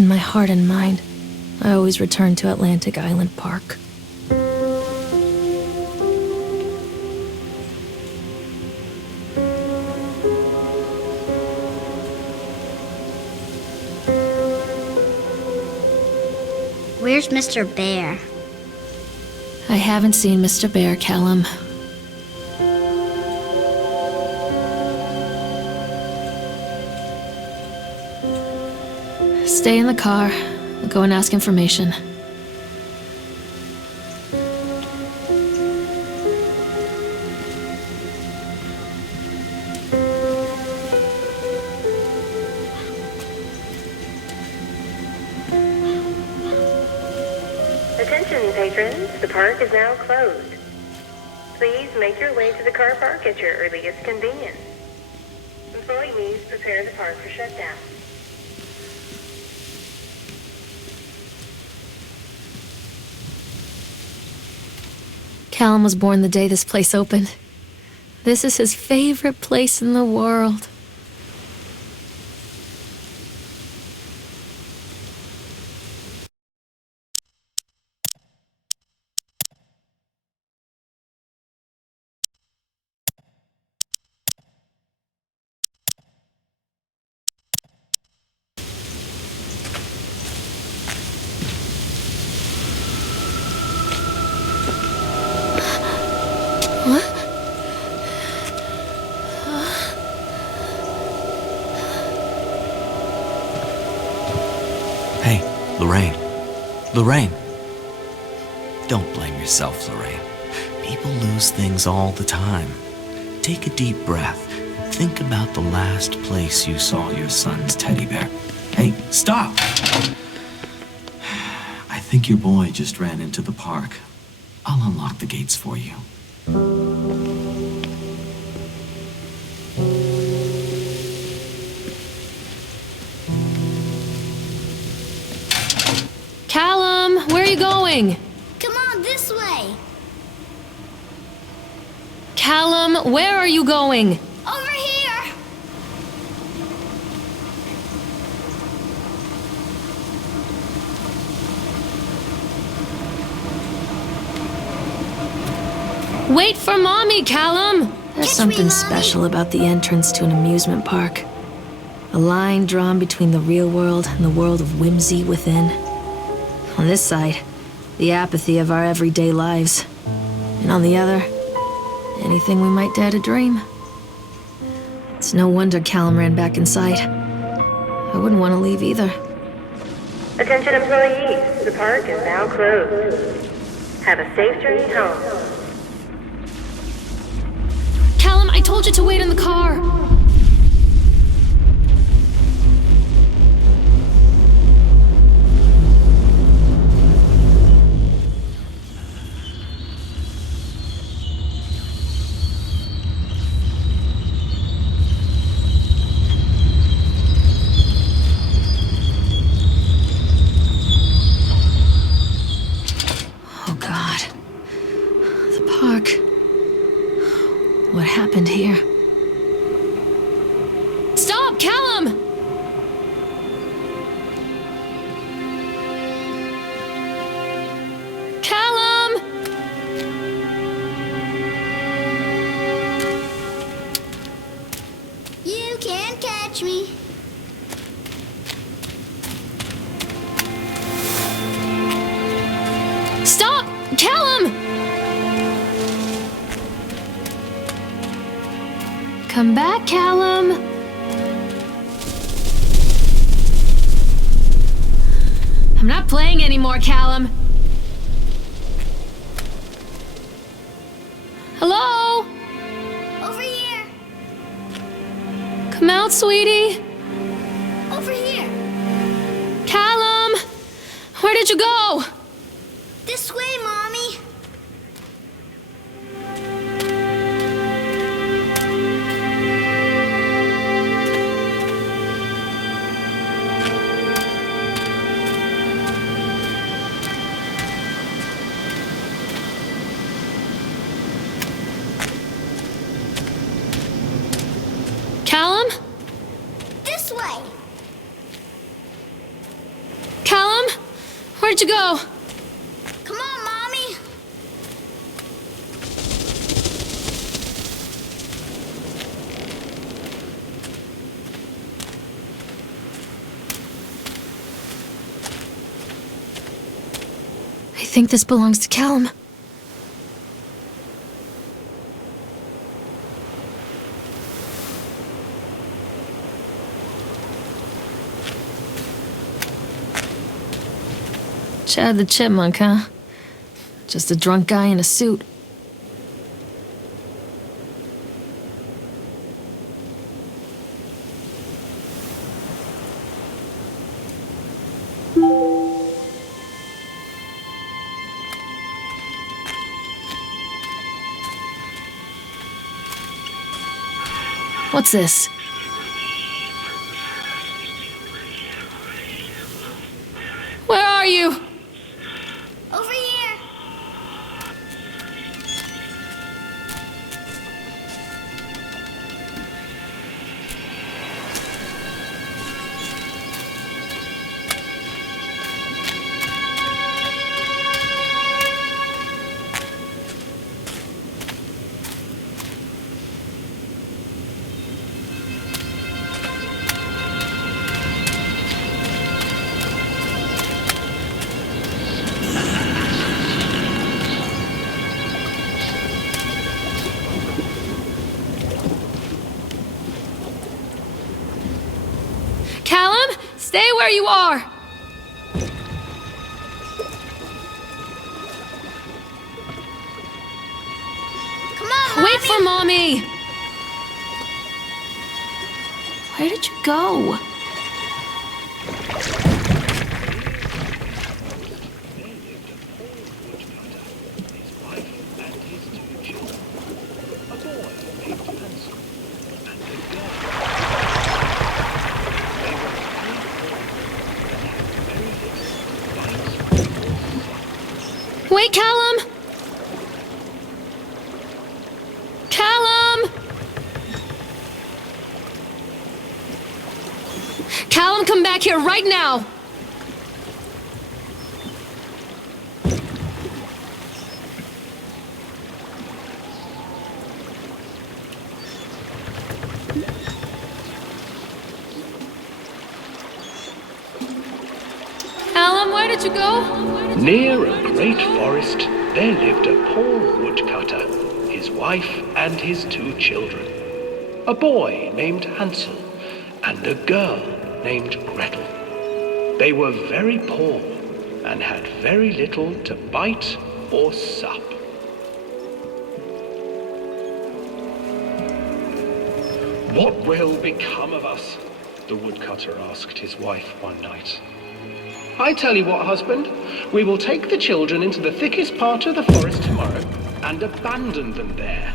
In my heart and mind, I always return to Atlantic Island Park. Where's Mr. Bear? I haven't seen Mr. Bear, Callum. Stay in the car. I'll go and ask information. Attention patrons, the park is now closed. Please make your way to the car park at your earliest convenience. Employees prepare the park for shutdown. Callum was born the day this place opened. This is his favorite place in the world. Hey, Lorraine. Lorraine. Don't blame yourself, Lorraine. People lose things all the time. Take a deep breath and think about the last place you saw your son's teddy bear. Hey, stop! I think your boy just ran into the park. I'll unlock the gates for you. Callum, where are you going? Come on, this way. Callum, where are you going? Over here. Wait for Mommy, Callum! There's Catch something me, Mommy. special about the entrance to an amusement park. A line drawn between the real world and the world of whimsy within. On this side, the apathy of our everyday lives. And on the other, anything we might dare to dream. It's no wonder Callum ran back inside. I wouldn't want to leave either. Attention employees, the park is now closed. Have a safe journey home. Callum, I told you to wait in the car! Oh God. The park. What happened here? Stop, Callum! Callum! You can't catch me. Stop! Callum! Come back, Callum. I'm not playing anymore, Callum. Hello? Over here. Come out, sweetie. Over here. Callum! Where did you go? This way, Mommy. Callum? This way. Where'd you go? Come on, Mommy. I think this belongs to Callum. Chad the Chipmunk, huh? Just a drunk guy in a suit. What's this? Where are you? Over here. Callum, stay where you are. Come on, Mommy. Wait for Mommy. Where did you go? Wait, Callum! Callum! Callum, come back here right now! Callum, where did you go? Near a great forest, there lived a poor woodcutter, his wife and his 2 children. A boy named Hansel and a girl named Gretel. They were very poor and had very little to bite or sup. What will become of us? The woodcutter asked his wife one night. I tell you what, husband, we will take the children into the thickest part of the forest tomorrow and abandon them there.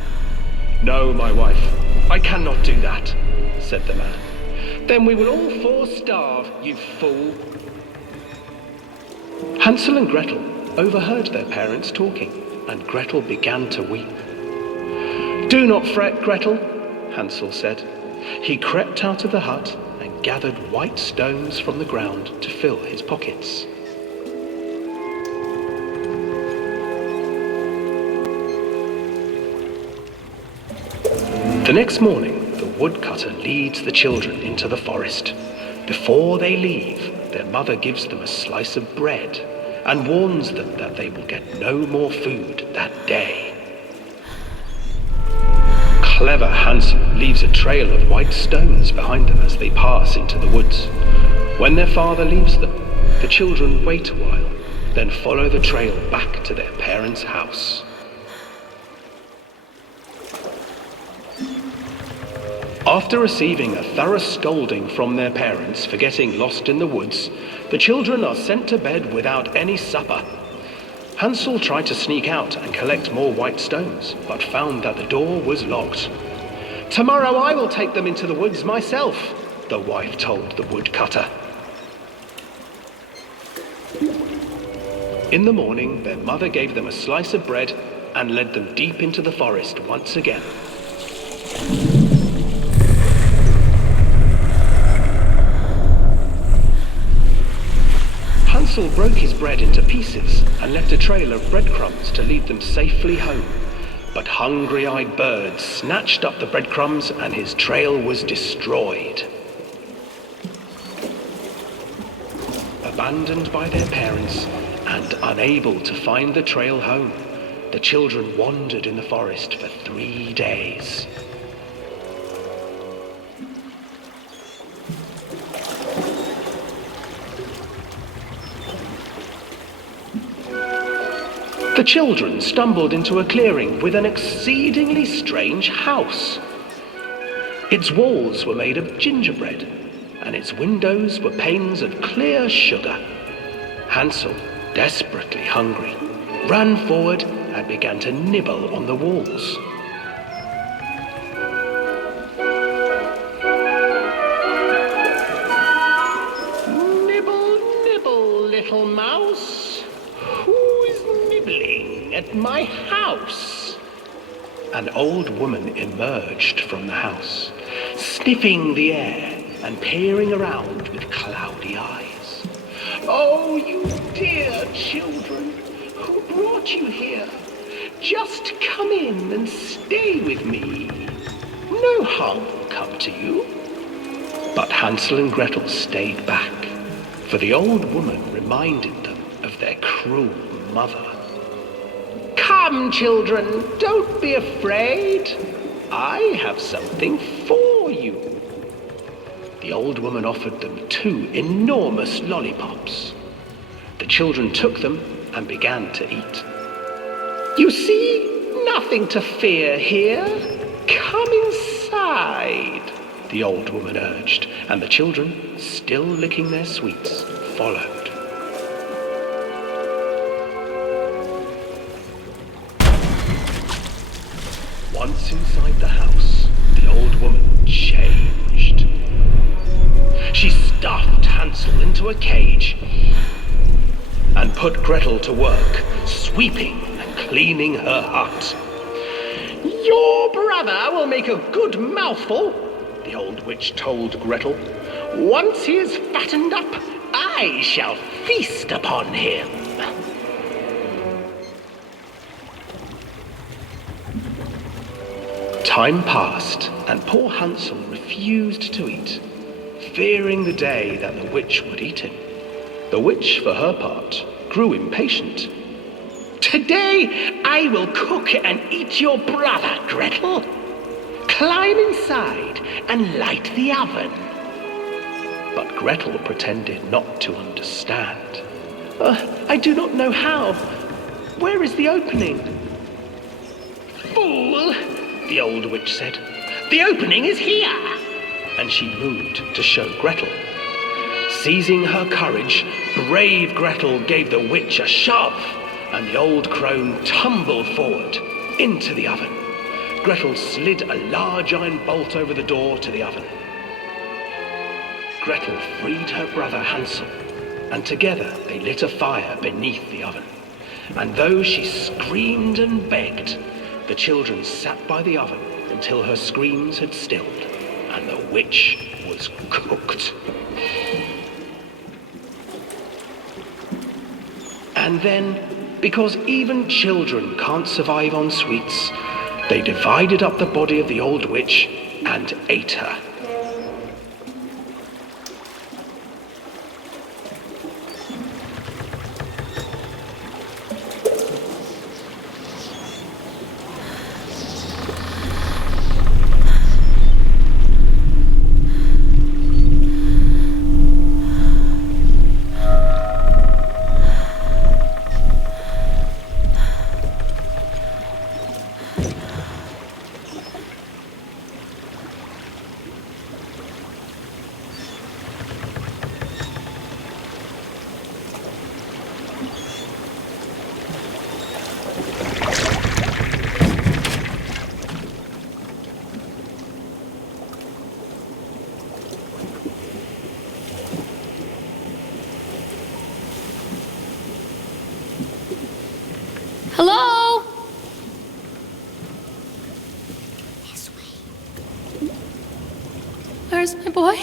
No, my wife, I cannot do that, said the man. Then we will all 4 starve, you fool. Hansel and Gretel overheard their parents talking, and Gretel began to weep. Do not fret, Gretel, Hansel said. He crept out of the hut and gathered white stones from the ground to fill his pockets. The next morning, the woodcutter leads the children into the forest. Before they leave, their mother gives them a slice of bread and warns them that they will get no more food that day. Clever Hansel leaves a trail of white stones behind them as they pass into the woods. When their father leaves them, the children wait a while, then follow the trail back to their parents' house. After receiving a thorough scolding from their parents for getting lost in the woods, the children are sent to bed without any supper. Hansel tried to sneak out and collect more white stones, but found that the door was locked. Tomorrow I will take them into the woods myself, the wife told the woodcutter. In the morning, their mother gave them a slice of bread and led them deep into the forest once again. Hansel Hansel broke his bread into pieces and left a trail of breadcrumbs to lead them safely home. But hungry-eyed birds snatched up the breadcrumbs and his trail was destroyed. Abandoned by their parents and unable to find the trail home, the children wandered in the forest for 3 days. The children stumbled into a clearing with an exceedingly strange house. Its walls were made of gingerbread, and its windows were panes of clear sugar. Hansel, desperately hungry, ran forward and began to nibble on the walls. Nibble, nibble, little mouse. Who's nibbling at my house? An old woman emerged from the house, sniffing the air and peering around with cloudy eyes. Oh, you dear children, who brought you here? Just come in and stay with me. No harm will come to you. But Hansel and Gretel stayed back, for the old woman reminded them of their cruel mother. Come, children, don't be afraid. I have something for you. The old woman offered them 2 enormous lollipops. The children took them and began to eat. You see, nothing to fear here. Come inside, the old woman urged, and the children, still licking their sweets, followed. Once inside the house, the old woman changed. She stuffed Hansel into a cage and put Gretel to work, sweeping and cleaning her hut. Your brother will make a good mouthful, the old witch told Gretel. Once he is fattened up, I shall feast upon him. Time passed, and poor Hansel refused to eat, fearing the day that the witch would eat him. The witch, for her part, grew impatient. Today I will cook and eat your brother, Gretel. Climb inside and light the oven. But Gretel pretended not to understand. I do not know how. Where is the opening? Fool, the old witch said. The opening is here. And she moved to show Gretel. Seizing her courage, brave Gretel gave the witch a shove, and the old crone tumbled forward into the oven. Gretel slid a large iron bolt over the door to the oven. Gretel freed her brother Hansel, and together they lit a fire beneath the oven. And though she screamed and begged, the children sat by the oven until her screams had stilled, and the witch was cooked. And then, because even children can't survive on sweets, they divided up the body of the old witch and ate her. Hello? This way. Where's my boy?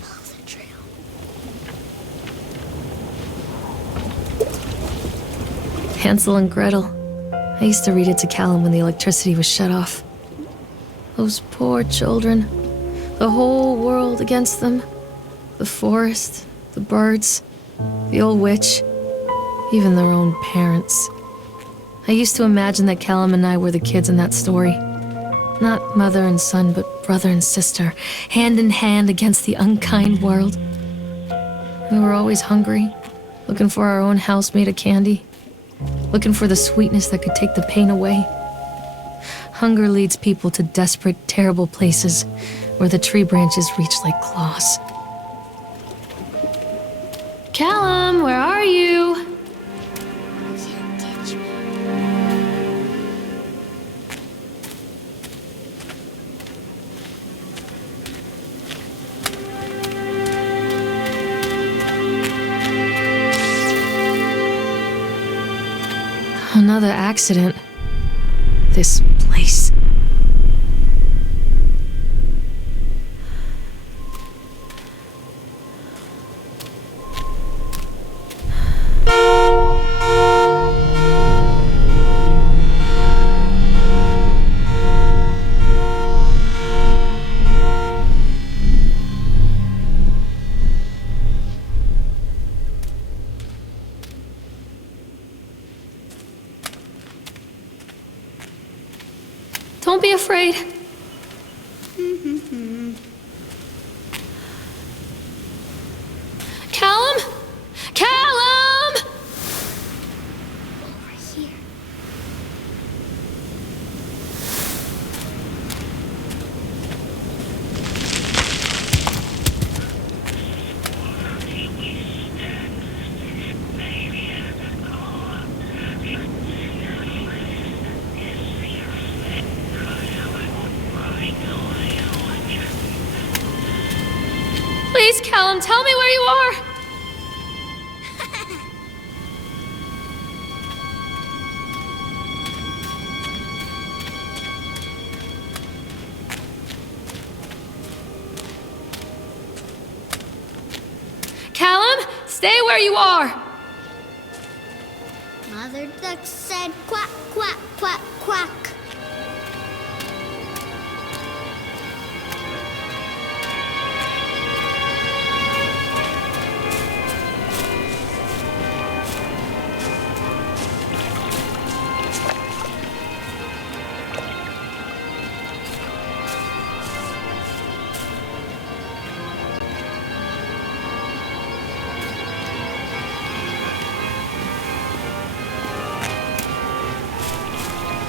Follow the trail. Hansel and Gretel. I used to read it to Callum when the electricity was shut off. Those poor children. The whole world against them. The forest, the birds, the old witch, even their own parents. I used to imagine that Callum and I were the kids in that story. Not mother and son, but brother and sister, hand in hand against the unkind world. We were always hungry, looking for our own house made of candy, looking for the sweetness that could take the pain away. Hunger leads people to desperate, terrible places where the tree branches reach like claws. Callum, where are you? Can't catch me. Another accident. This place. Don't be afraid. Callum? Callum! Over here. Please, Callum, tell me where you are. Callum, stay where you are. Mother duck said quack, quack, quack, quack.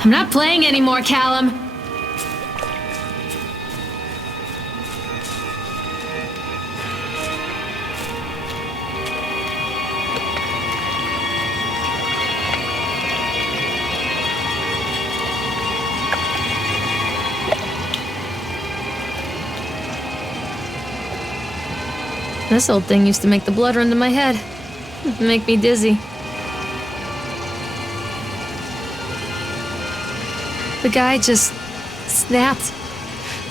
I'm not playing anymore, Callum. This old thing used to make the blood run to my head. Make me dizzy. The guy just snapped.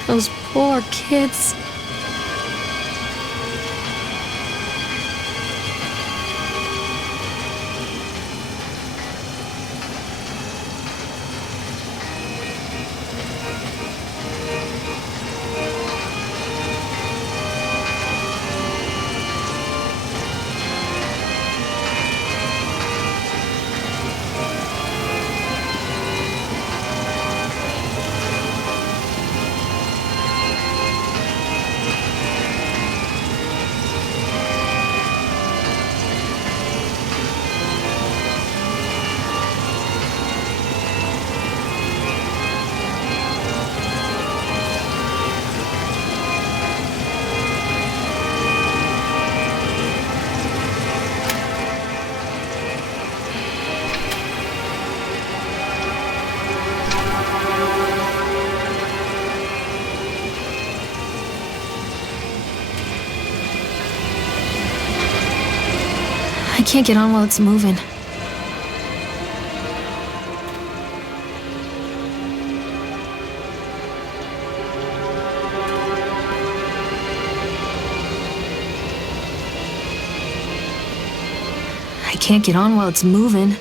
Those poor kids. I can't get on while it's moving. I can't get on while it's moving.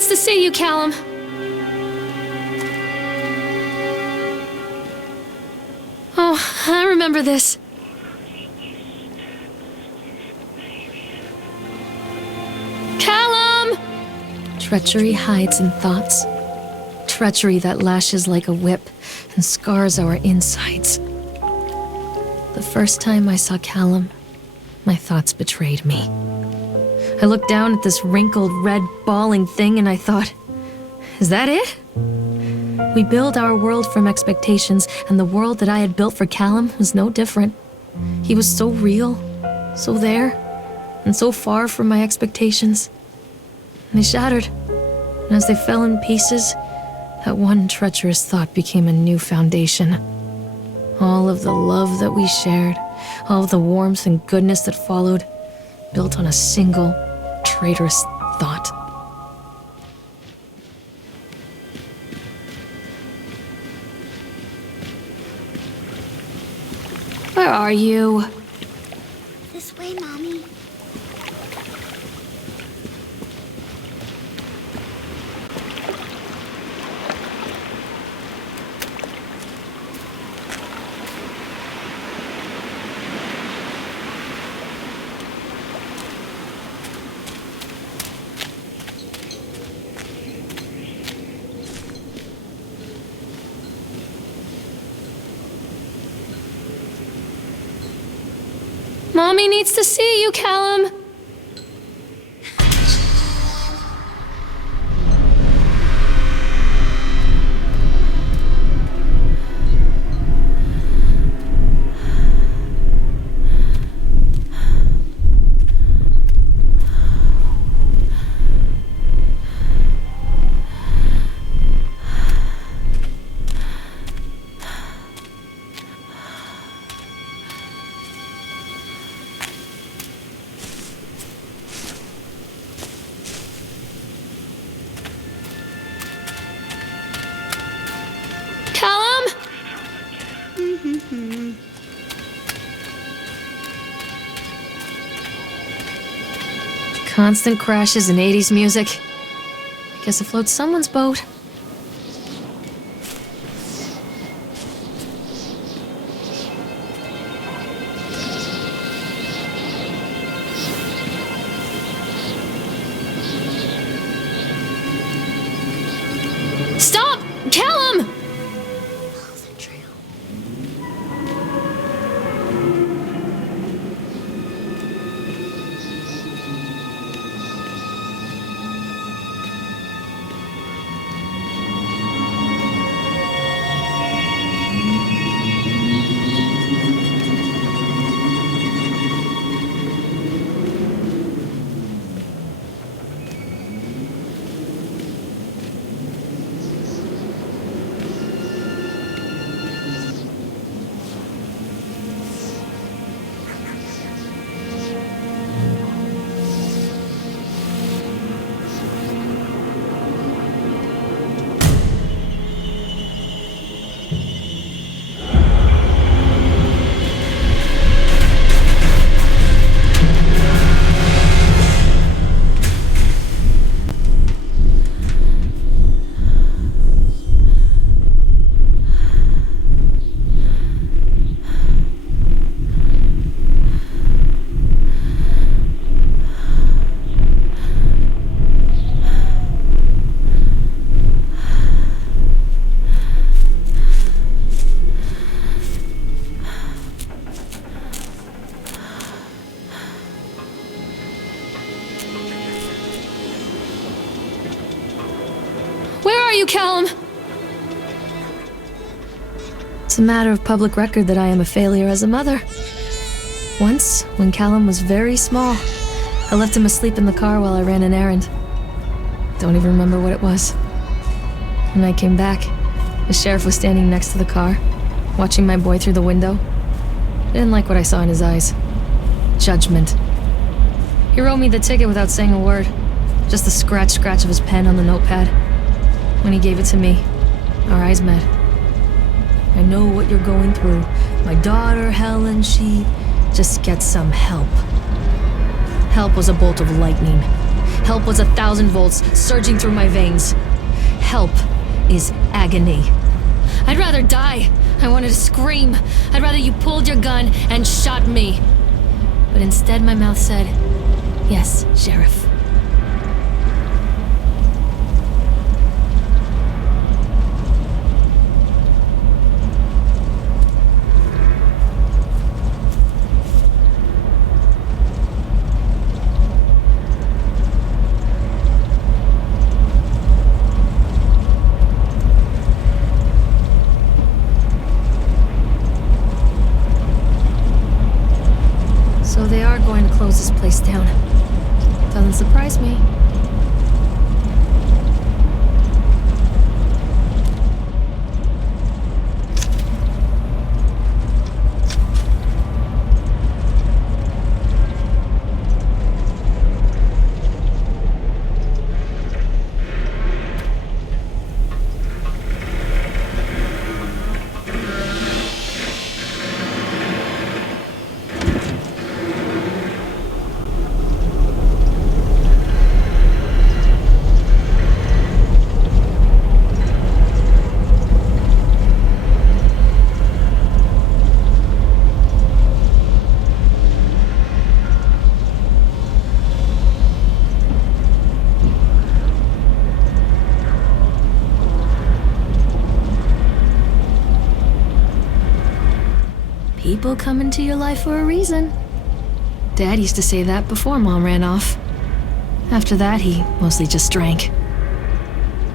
needs to see you, Callum. Oh, I remember this. Callum! Treachery hides in thoughts. Treachery that lashes like a whip and scars our insides. The first time I saw Callum, my thoughts betrayed me. I looked down at this wrinkled, red, bawling thing and I thought, is that it? We build our world from expectations, and the world that I had built for Callum was no different. He was so real, so there, and so far from my expectations. And they shattered, and as they fell in pieces, that one treacherous thought became a new foundation. All of the love that we shared, all of the warmth and goodness that followed, built on a single, traitorous thought. Where are you? This way, Mommy. Mommy needs to see you, Callum. Constant crashes and 80s music. I guess it floats someone's boat. Stop! Callum! Follow the trail. Where are you, Callum? It's a matter of public record that I am a failure as a mother. Once, when Callum was very small, I left him asleep in the car while I ran an errand. Don't even remember what it was. When I came back, the sheriff was standing next to the car, watching my boy through the window. I didn't like what I saw in his eyes. Judgment. He wrote me the ticket without saying a word. Just the scratch of his pen on the notepad. When he gave it to me, our eyes met. I know what you're going through. My daughter, Helen, she just gets some help. Help was a bolt of lightning. Help was 1,000 volts surging through my veins. Help is agony. I'd rather die. I wanted to scream. I'd rather you pulled your gun and shot me. But instead my mouth said, "Yes, Sheriff." So they are going to close this place down. Doesn't surprise me. People come into your life for a reason. Dad used to say that before Mom ran off. After that, he mostly just drank.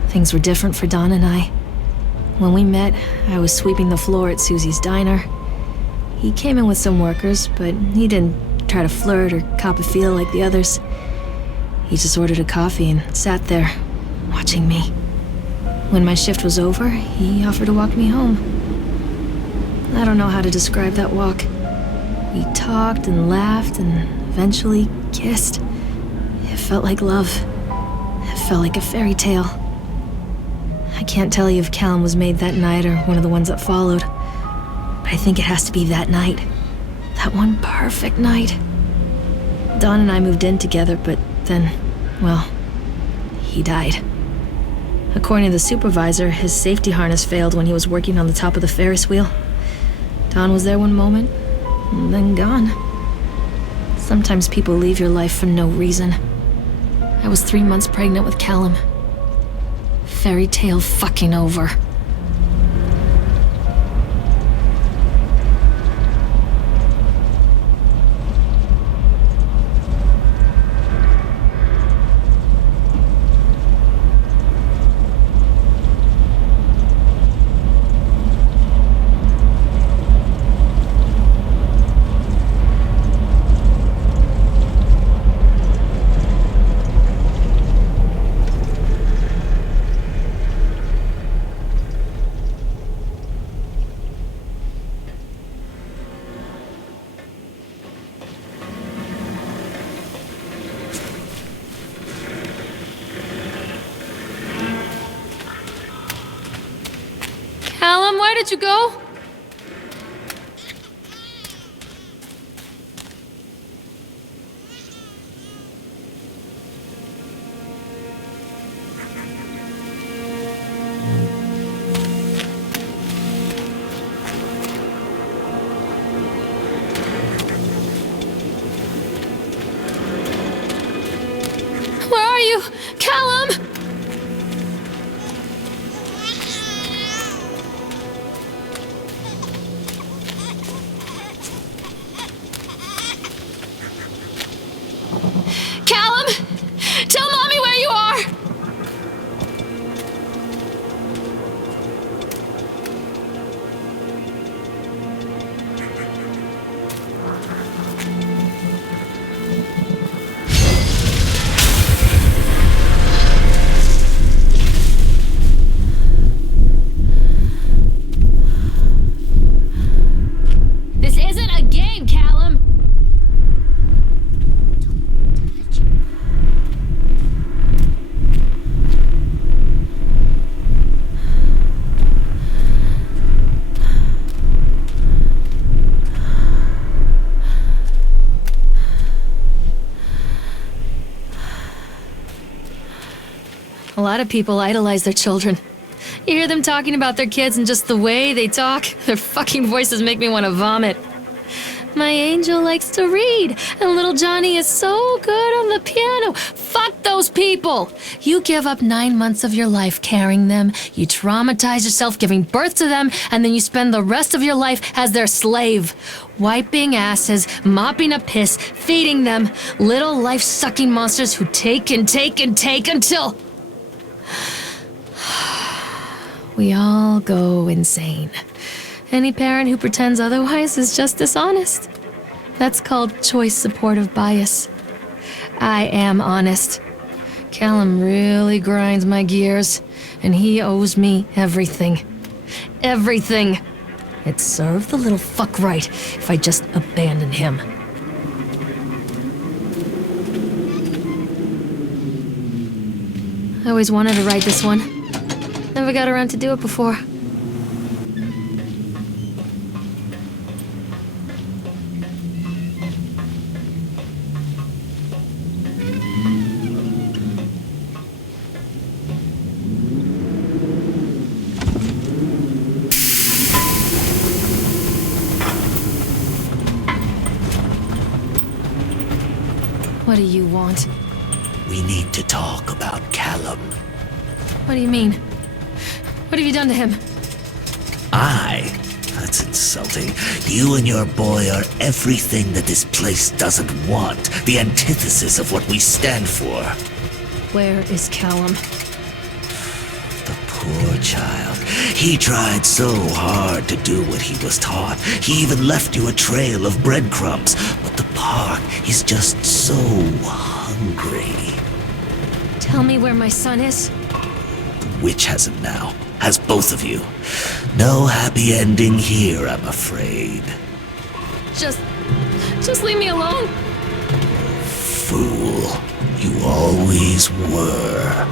Things were different for Don and I. When we met, I was sweeping the floor at Susie's diner. He came in with some workers, but he didn't try to flirt or cop a feel like the others. He just ordered a coffee and sat there, watching me. When my shift was over, he offered to walk me home. I don't know how to describe that walk. We talked and laughed and eventually kissed. It felt like love. It felt like a fairy tale. I can't tell you if Callum was made that night or one of the ones that followed, but I think it has to be that night. That one perfect night. Don and I moved in together, but then, well, he died. According to the supervisor, his safety harness failed when he was working on the top of the Ferris wheel. Don was there one moment, and then gone. Sometimes people leave your life for no reason. I was 3 months pregnant with Callum. Fairy tale fucking over. Where did you go? Where are you? Callum! Tell Mommy where you are! lot of people idolize their children. You hear them talking about their kids and just the way they talk, their fucking voices make me want to vomit. My angel likes to read, and little Johnny is so good on the piano. Fuck those people! You give up 9 months of your life carrying them, you traumatize yourself giving birth to them, and then you spend the rest of your life as their slave. Wiping asses, mopping up piss, feeding them, little life-sucking monsters who take and take and take until... we all go insane. Any parent who pretends otherwise is just dishonest. That's called choice supportive bias. I am honest. Callum really grinds my gears, and he owes me everything. Everything. It'd serve the little fuck right if I just abandoned him. I always wanted to write this one. Never got around to do it before. What do you want? We need to talk about Callum. What do you mean? What have you done to him? That's insulting. You and your boy are everything that this place doesn't want. The antithesis of what we stand for. Where is Callum? The poor child. He tried so hard to do what he was taught. He even left you a trail of breadcrumbs. But the park is just so hungry. Tell me where my son is. The witch has him now. Has both of you. No happy ending here, I'm afraid. Just leave me alone. Fool. You always were.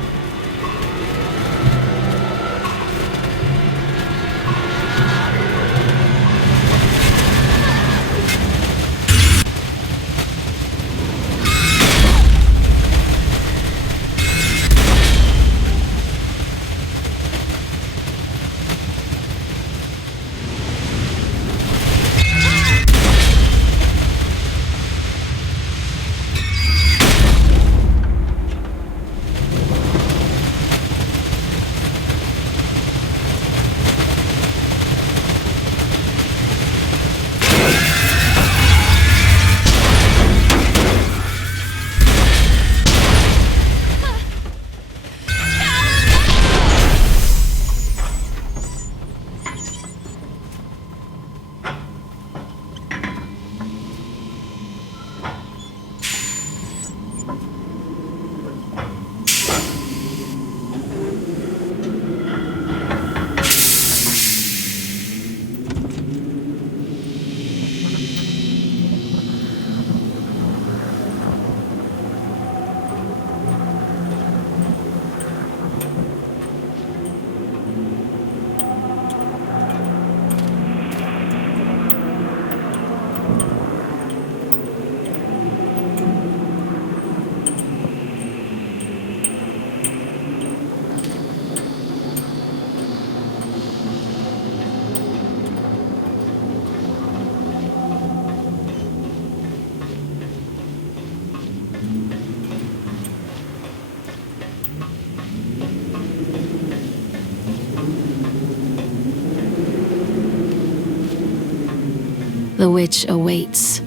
The witch awaits.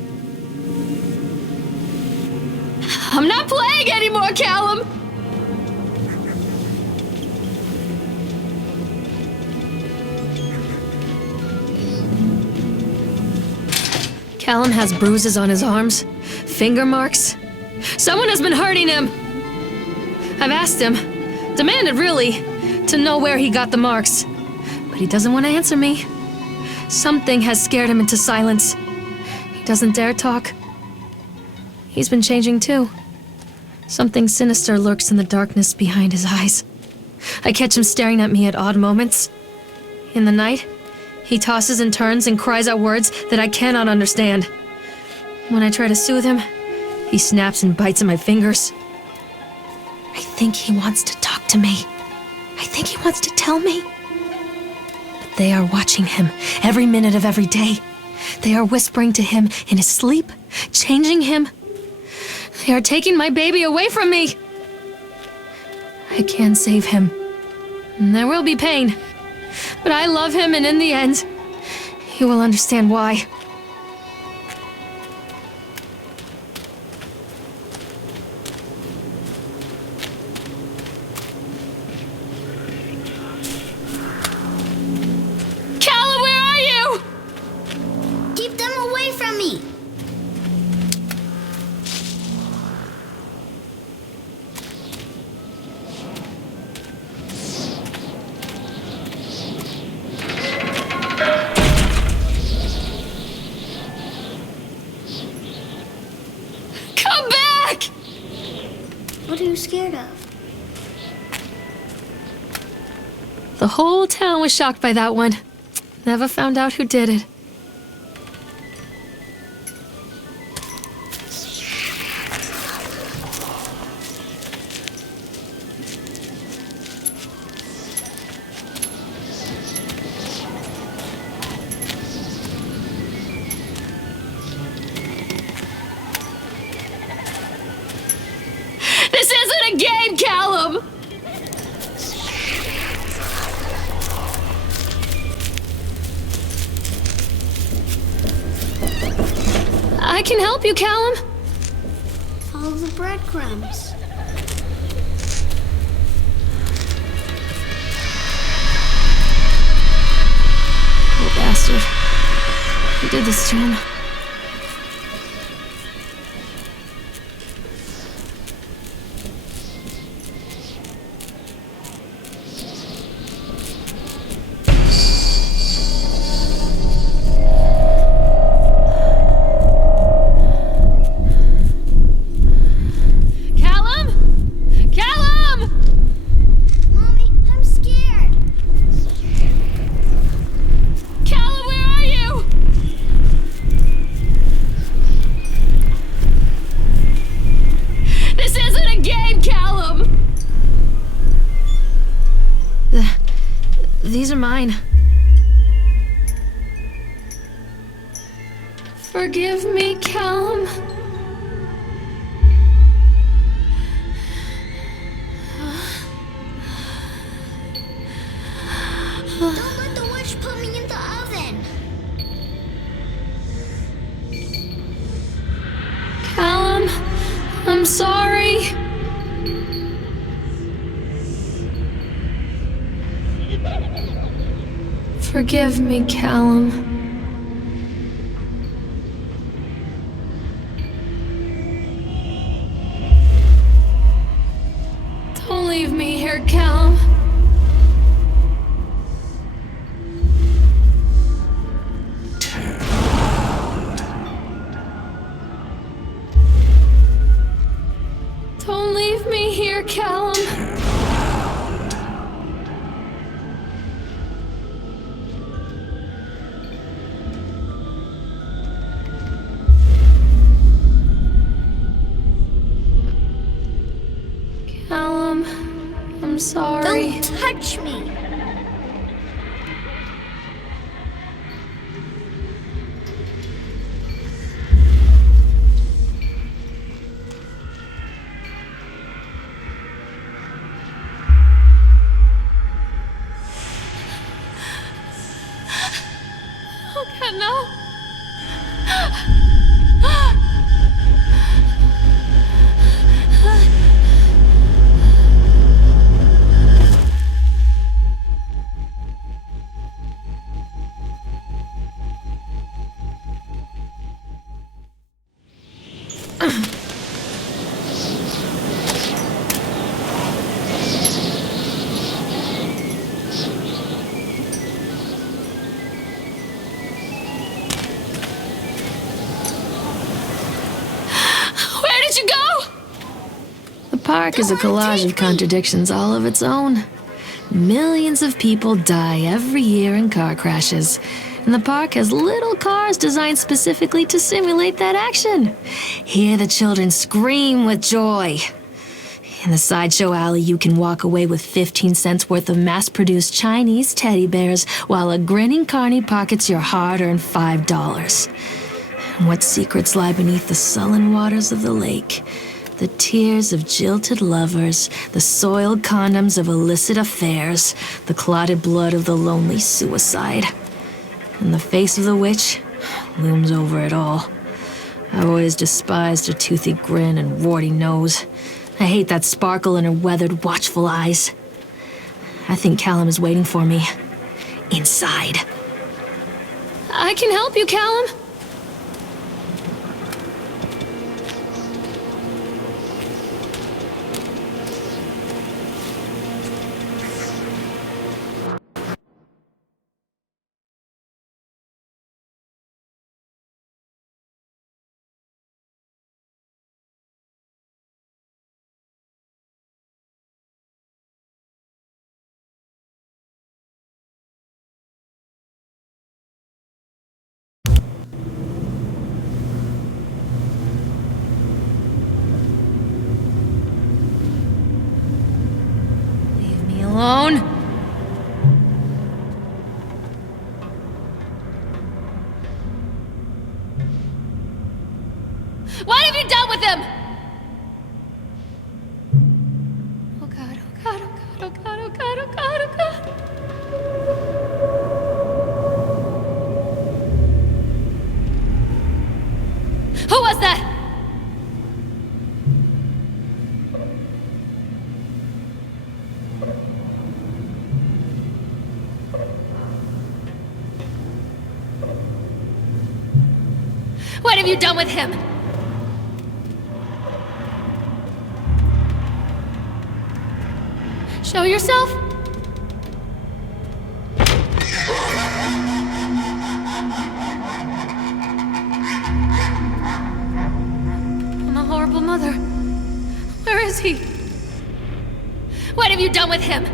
I'm not playing anymore, Callum! Callum has bruises on his arms, finger marks. Someone has been hurting him. I've asked him, demanded really, to know where he got the marks. But he doesn't want to answer me. Something has scared him into silence. He doesn't dare talk. He's been changing too. Something sinister lurks in the darkness behind his eyes. I catch him staring at me at odd moments. In the night, he tosses and turns and cries out words that I cannot understand. When I try to soothe him, he snaps and bites at my fingers. I think he wants to talk speak to me. I think he wants to tell me. But they are watching him every minute of every day. They are whispering to him in his sleep, changing him. They are taking my baby away from me. I can't save him. There will be pain. But I love him, and in the end, he will understand why. Callum, where are you? Keep them away from me. Come back! What are you scared of? The whole town was shocked by that one. Never found out who did it. This isn't a game, Callum! I can help you, Callum. Follow the breadcrumbs. Poor bastard. Who did this to him? Callum? Callum! Mommy, I'm scared. Callum, where are you? This isn't a game, Callum! These are mine. Forgive me, Callum. Don't let the witch put me in the oven. Callum, I'm sorry. Forgive me, Callum. Don't leave me here, Callum. Don't leave me here, Callum. Callum, I'm sorry. Don't touch me. Oh, God, no. Where did you go? The park is a collage of contradictions all of its own. Millions of people die every year in car crashes, and the park has little cars designed specifically to simulate that action. Hear the children scream with joy. In the sideshow alley, you can walk away with 15 cents worth of mass-produced Chinese teddy bears while a grinning carny pockets your hard-earned $5. And what secrets lie beneath the sullen waters of the lake? The tears of jilted lovers, the soiled condoms of illicit affairs, the clotted blood of the lonely suicide. And the face of the witch looms over it all. I've always despised her toothy grin and warty nose. I hate that sparkle in her weathered, watchful eyes. I think Callum is waiting for me. Inside. I can help you, Callum. Alone? What have you done with him? Oh God, oh God, oh God, oh God, oh God, oh God, oh God. Who was that? What have you done with him? Show yourself? I'm a horrible mother. Where is he? What have you done with him?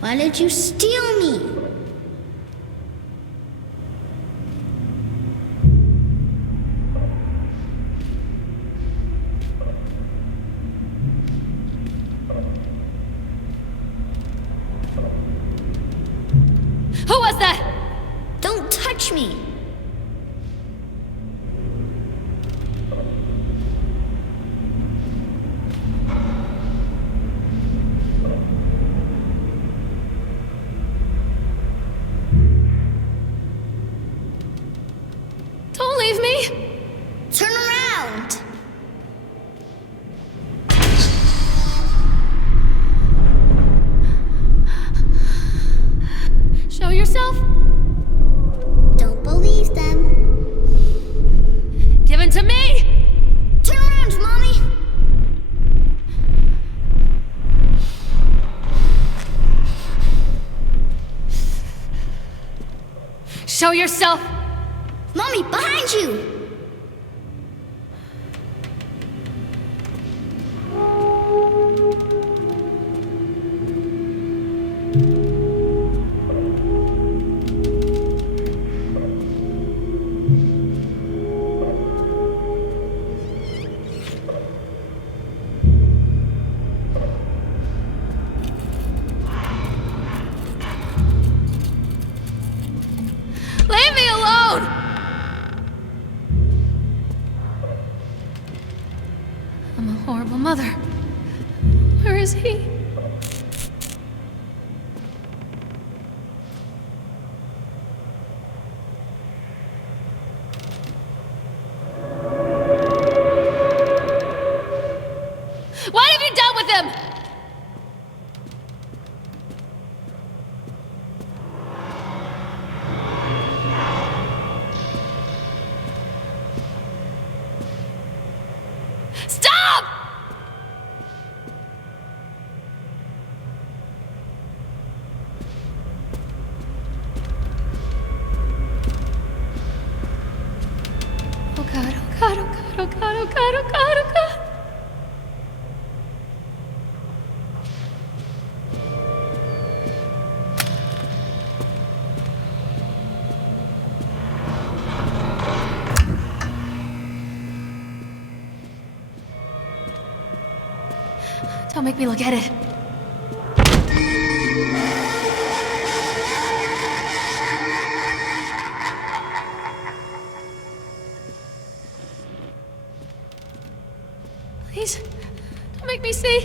Why did you steal me? Who was that? Don't touch me! Don't leave me! Turn around! Show yourself! Don't believe them. Give him to me! Turn around, Mommy! Show yourself! Mommy, behind you! Leave me alone! I'm a horrible mother. Where is he? What have you done with him? Stop! God, oh God, oh God, oh God. Don't make me look at it. Please, don't make me see.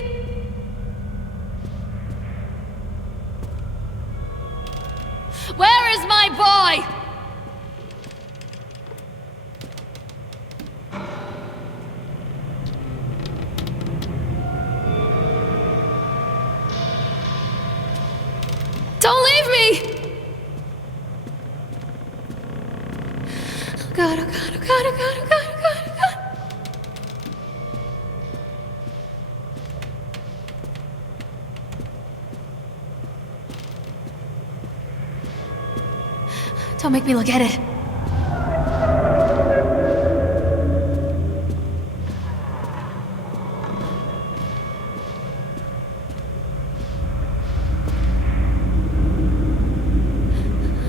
Where is my boy? Don't leave me! Oh God, oh God, oh God, oh God, oh God, oh God, oh God. Don't make me look at it.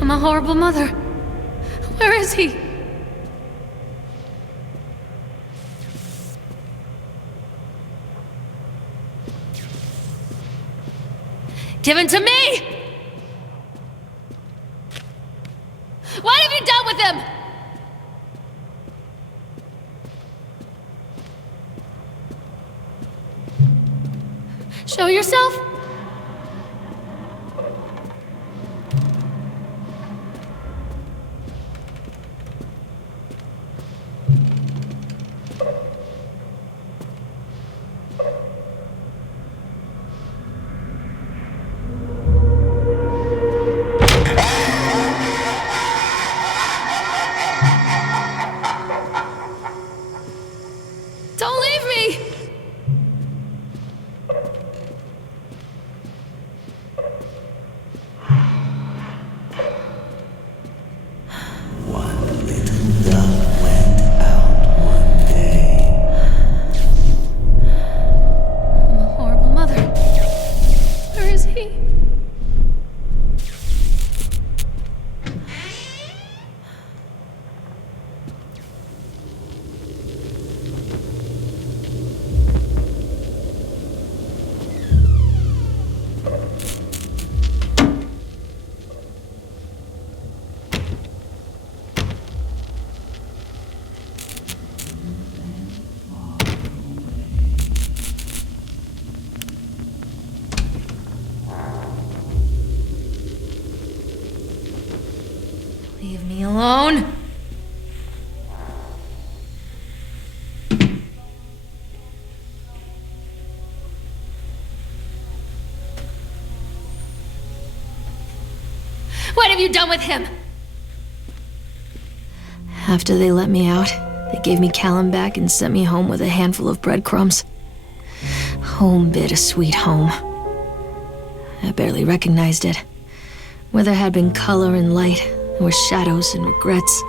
I'm a horrible mother. Where is he? Give him to me! What have you done with him? Show yourself? Don't leave me! One little dove went out one day. I'm a horrible mother. Where is he? Leave me alone. What have you done with him? After they let me out, they gave me Callum back and sent me home with a handful of breadcrumbs. Home, bittersweet home. I barely recognized it. Where there had been color and light, there were shadows and regrets.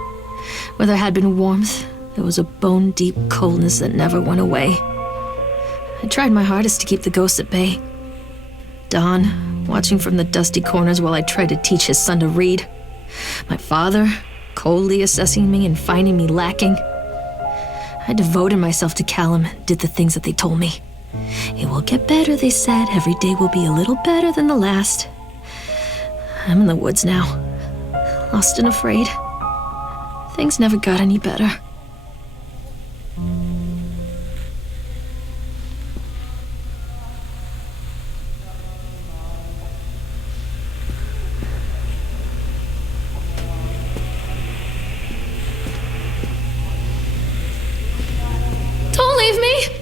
Where there had been warmth, there was a bone-deep coldness that never went away. I tried my hardest to keep the ghosts at bay. Don, watching from the dusty corners while I tried to teach his son to read. My father, coldly assessing me and finding me lacking. I devoted myself to Callum and did the things that they told me. It will get better, they said. Every day will be a little better than the last. I'm in the woods now, lost and afraid. Things never got any better. Don't leave me!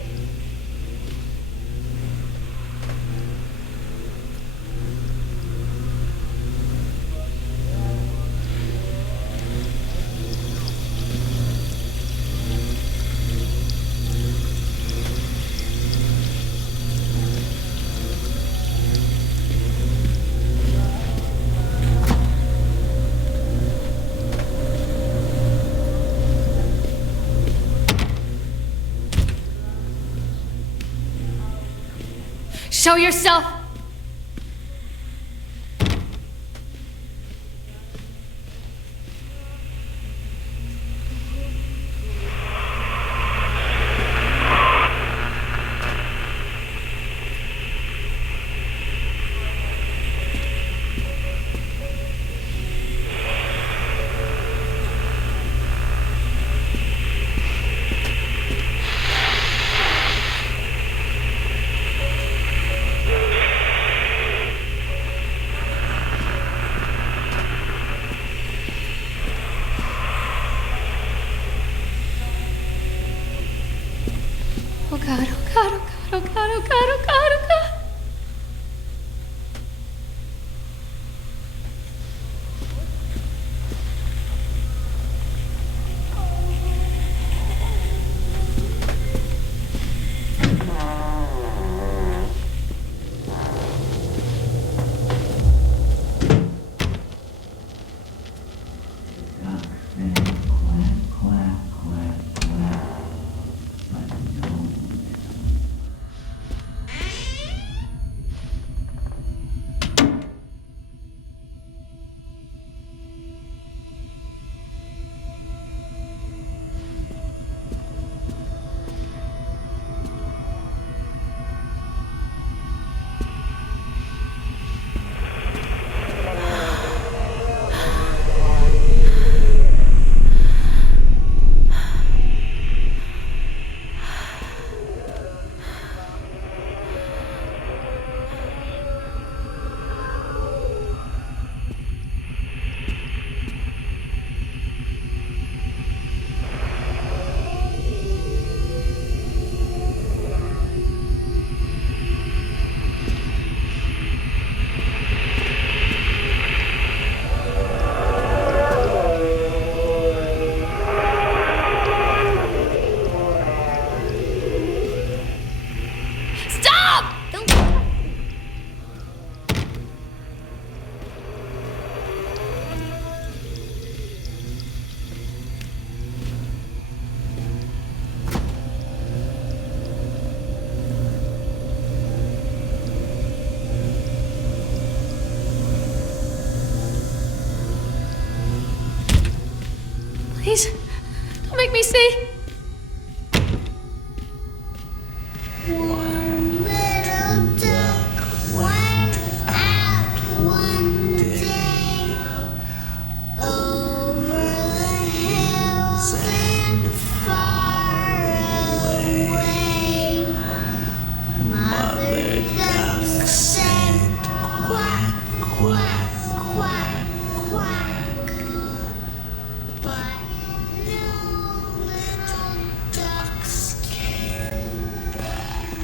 Show yourself! Oh God, oh God, oh God, oh God, oh God, oh God, oh God. Please, don't make me see. One little duck went out one day over the hills and far away. Mother duck said quack, quack, quack, quack. But no little ducks came back.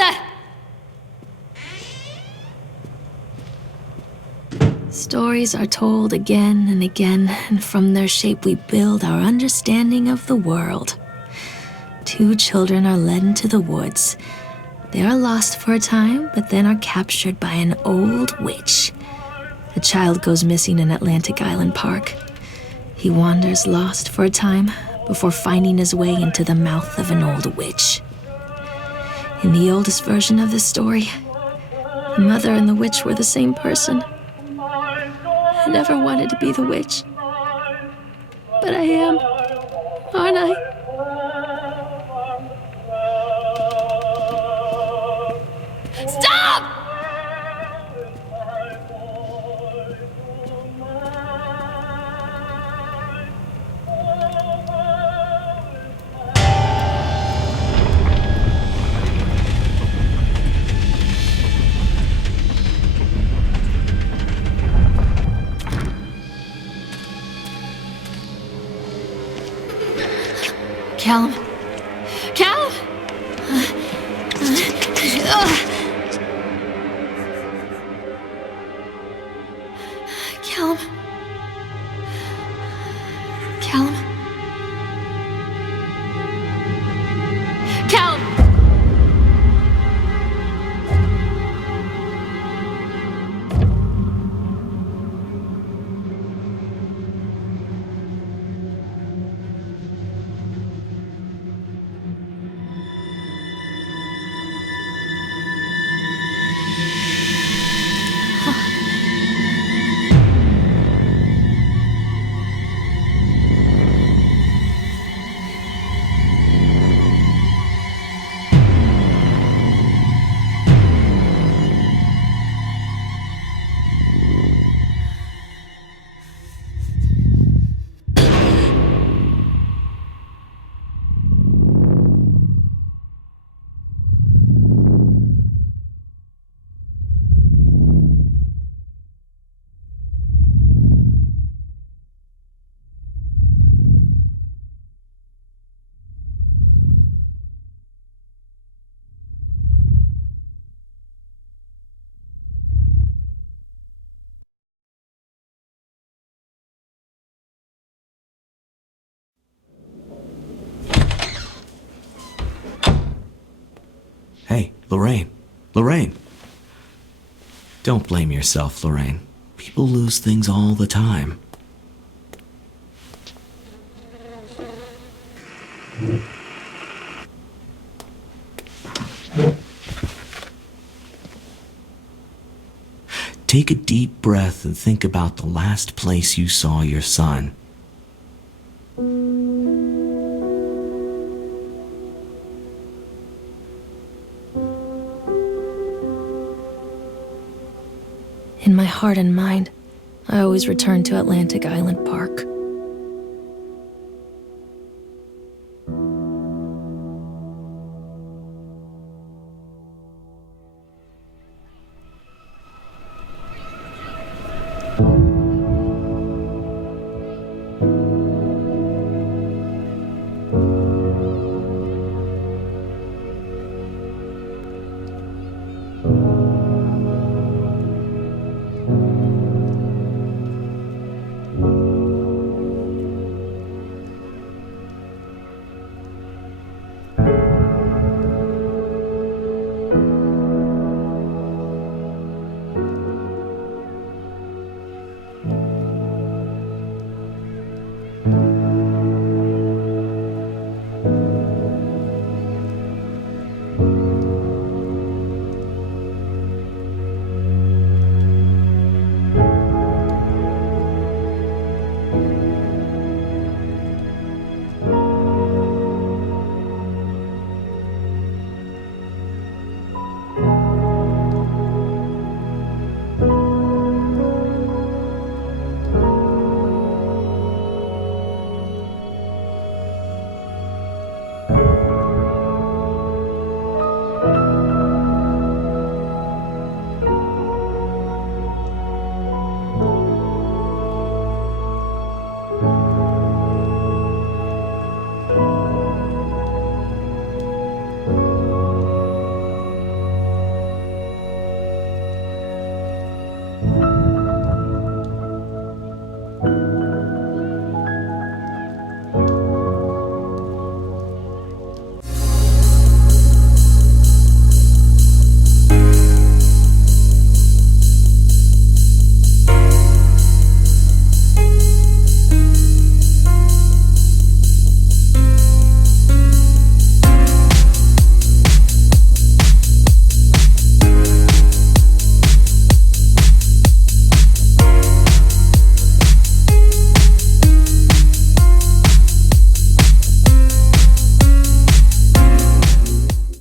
that! Stories are told again and again, and from their shape we build our understanding of the world. Two children are led into the woods. They are lost for a time, but then are captured by an old witch. The child goes missing in Atlantic Island Park. He wanders lost for a time before finding his way into the mouth of an old witch. In the oldest version of this story, the mother and the witch were the same person. I never wanted to be the witch, but I am, aren't I? Stop! Callum? Callum? Callum? Callum? Callum! Hey, Lorraine. Lorraine. Don't blame yourself, Lorraine. People lose things all the time. Take a deep breath and think about the last place you saw your son. In my heart and mind, I always return to Atlantic Island Park.